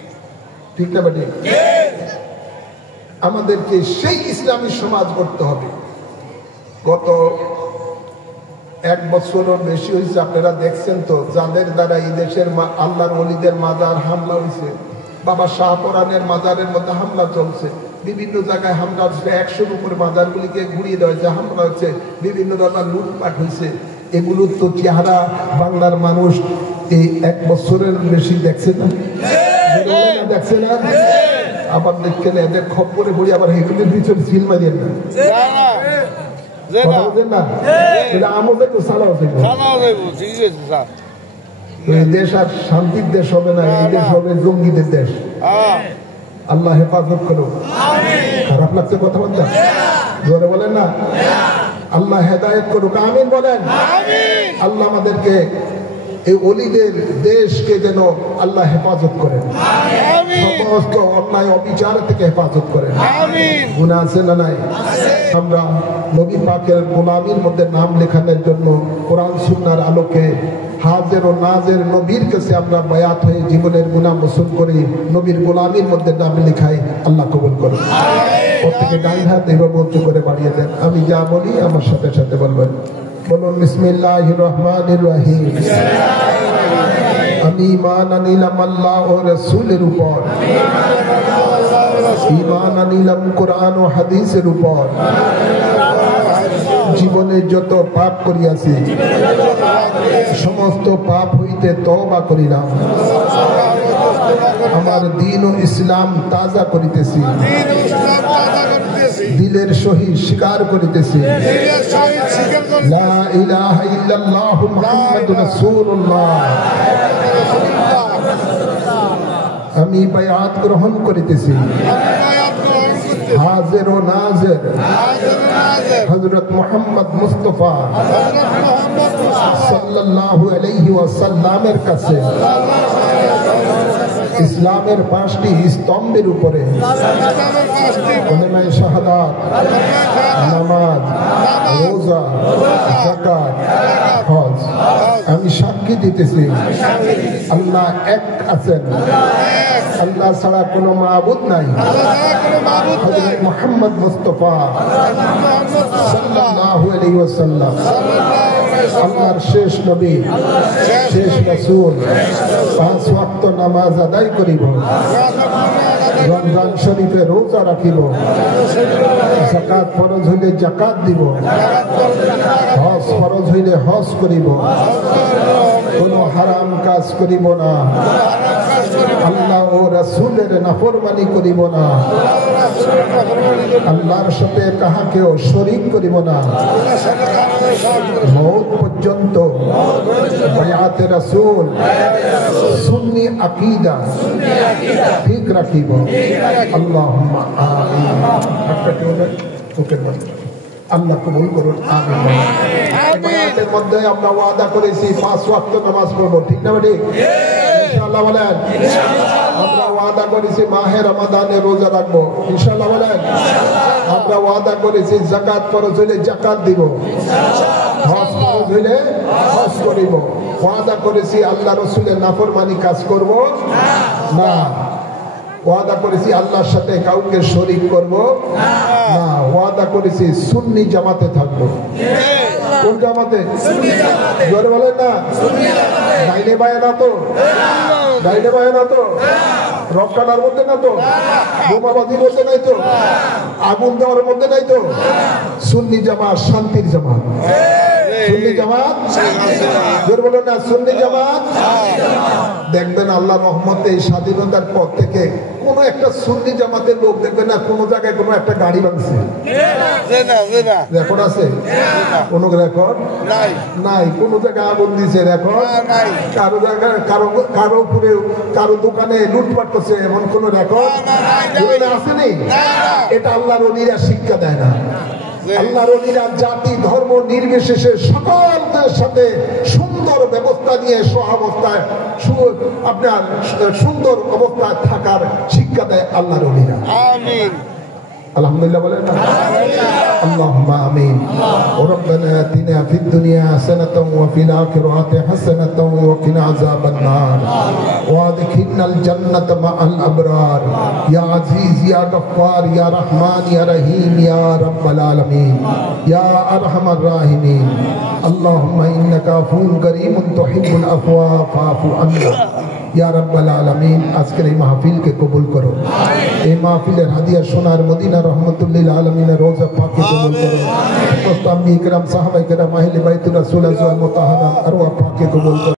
ঠিক না বেটি? আমাদেরকে সেই ইসলামী সমাজ করতে হবে। গত 1 বছরের বেশি হয়েছে, আপনারা দেখছেন তো, যাদের দ্বারা এই দেশের আল্লাহর ওলিদের মাজার হামলা হয়েছে। বাবা শাহপরানের মাজারের মধ্যে হামলা চলছে, বিভিন্ন জায়গায় হামলা হচ্ছে, 100-র উপরে মাজারগুলিকে ঘুরিয়ে দেওয়া হয়েছে, হামলা হচ্ছে, বিভিন্ন ধরনের লুটপাট হয়েছে। এগুলোর তো চেহারা বাংলার মানুষ এই 1 বছরের বেশি দেখছে না, দেখছে না? আবার দেখেন এদের খপ্পরে পড়ি, আবার এগুলির ভিতরে সিল মারিয়েন না, আমাদের তো সালাও দেশ আর শান্তির দেশ হবে না, এই দেশ হবে জঙ্গিদের দেশ। আল্লাহ হেফাজত করুন। খারাপ লাগছে কথা বলতে? জোরে বলেন না, আল্লাহ হেদায়েত করুক, আমিন বলেন। আল্লাহ আমাদেরকে এই ওলিদের দেশকে যেন আল্লাহ হেফাজত করেন, সমস্ত অন্যায় অবিচার থেকে হেফাজত করেন। গুনাহ আছে না নাই? আমরা নবী পাকের গোলামীর মধ্যে নাম লেখানোর জন্য কোরআন সুন্নাহর আলোকে হাজির ও নাজির নবীর কাছে আমরা বায়াত হয়ে জীবনের গুনাহ মোচন করি, নবীর গোলামীর মধ্যে নাম লেখাই। আল্লাহ কবুল করুন। প্রত্যেকে ডান হাত এভাবে উঁচু করে বাড়িয়ে দেন। আমি যা বলি আমার সাথে সাথে বলবেন। বলুন বিসমিল্লাহির রহমানির রহিম। আমি ঈমান আনিলাম আল্লাহ ও রাসূলের উপর, ঈমান আনিলাম কোরআন ও হাদিসের উপর। জীবনে যত পাপ করিয়াছি সমস্ত পাপ হইতে তওবা করিলাম। আমার দ্বীন ও ইসলাম তাজা করিতেছি, দিলের সহিত স্বীকার করিতেছি লা ইলাহা ইল্লাল্লাহু মুহাম্মাদুর রাসূলুল্লাহ। আমি বায়াত গ্রহণ করিতেছি হাজির ও নাজির হযরত মুহাম্মদ মুস্তাফা সাল্লাল্লাহু আলাইহি ওয়াসাল্লামের কাছে ইসলামের 5টি স্তম্ভের উপরে কালেমায়ে শাহাদাত, নামাজ, রোজা, যাকাত, হজ আমি সাক্ষী দিতেছি আল্লাহ এক আছেন, আল্লাহ ছাড়া কোনো মাবুদ নাই। হযরত মুহাম্মদ মুস্তাফা সাল্লাল্লাহু আলাইহি ওয়াসাল্লাম আল্লাহর শেষ নবী, শেষ রাসূল। 5 ওয়াক্ত নামাজ আদায় করিব, রমজান শরীফে রোজা রাখিব, যাকাত ফরজ হইলে যাকাত দিব, হজ ফরজ হইলে হজ করিব, কোনো হারাম কাজ করিব না, আল্লাহ ও রাসূলের নাফরমানি করিব না, আল্লাহর সাথে কাহাকেও শরীক করিব না, মওত পর্যন্ত বায়াতে রাসূল সুন্নি আকীদা ঠিক রাখিব। আল্লাহুম্মা আমিন। আল্লাহ কবুল করুন, আমিন। বায়াতের মধ্যে আমরা ওয়াদা করেছি 5 ওয়াক্ত নামাজ পড়ব, ঠিক না ঠিক? ইনশাআল্লাহ বলেন। আমরা ওয়াদা করেছি মাহে রমাদানে রোজা রাখবো, ইনশাআল্লাহ বলেন। আমরা ওয়াদা করেছি যাকাত ফরজ হইলে যাকাত দিব, হজ ফরজ হইলে হজ করিব। ওয়াদা করেছি আল্লাহ রাসূলের নাফরমানি কাজ করব না। ওয়াদা করেছি আল্লাহর সাথে কাউকে শরীক করব না। ওয়াদা করেছি সুন্নি জামাতে থাকব। কোন জামাতে? জোরে বলেন না। ডাইনে বায়ে না তো? ডাইনে বায়ে না তো? রক্কাটার মধ্যে না তো? বোমাবাজির মধ্যে নাই তো? আগুন দেওয়ার মধ্যে নাই তো? সুন্নি জামাত শান্তির জামাত। সুন্নি জামাত, জোরে বলেন না, সুন্নি জামাত। দেখবেন আল্লাহ রহমতে এই স্বাধীনতার পর থেকে কোন একটা সুন্নি জামাতের লোক দেখবেন না কোন জায়গায় কোনো একটা গাড়ি ভাঙছে। রেকর্ড আছে? কোন রেকর্ড নাই। কোন জায়গায় আগুন দিছে রেকর্ড নাই। কারো জায়গায় কারো উপরে কারো দোকানে লুটপাট করছে এমন কোন রেকর্ড আসেনি। এটা আল্লাহর ওলিরা শিক্ষা দেয় না। আল্লাহর ওলিরা জাতি ধর্ম নির্বিশেষে সকলের সাথে সুন্দর ব্যবস্থা নিয়ে সহাবস্থায় আপনার সুন্দর অবস্থায় থাকার শিক্ষা দেয় আল্লাহর ওলিরা। আমিন। আলহামদুলিল্লাহ বলেন না। আল্লাহুম্মা আমিন। রব্বানা আতিনা ফিদ দুনিয়া হাসানাতাও ওয়া ফিল আখিরাতি হাসানাতাও ওয়া কিনা আযাবান নার ওয়া আদখিলনাল জান্নাতা মাআল আবরার ইয়া আজিজ ইয়া গফফার ইয়া রহমান ইয়া রহিম ইয়া রাব্বাল আলামিন ইয়া আরহামার রাহিমিন। আল্লাহুম্মা ইন্নাকা আফুউন কারীমুন তুহিব্বুল আফওয়া ফাআফু আন্না ইয়া রাব্বাল আলামিন। আজকের এই মাহফিলকে কবুল করো। এই মাহফিলের হাদিয়া সোনার মদিনা রহমতুল্লিল আলমিনের রোজা পাকে কবুল করো। সমস্ত আম্বিয়া কিরাম সাহাবায়ে কিরাম আহলে বাইতুর রাসূল আজওয়াজ মুতাহারা আরওয়াহ পাকে কবুল করো।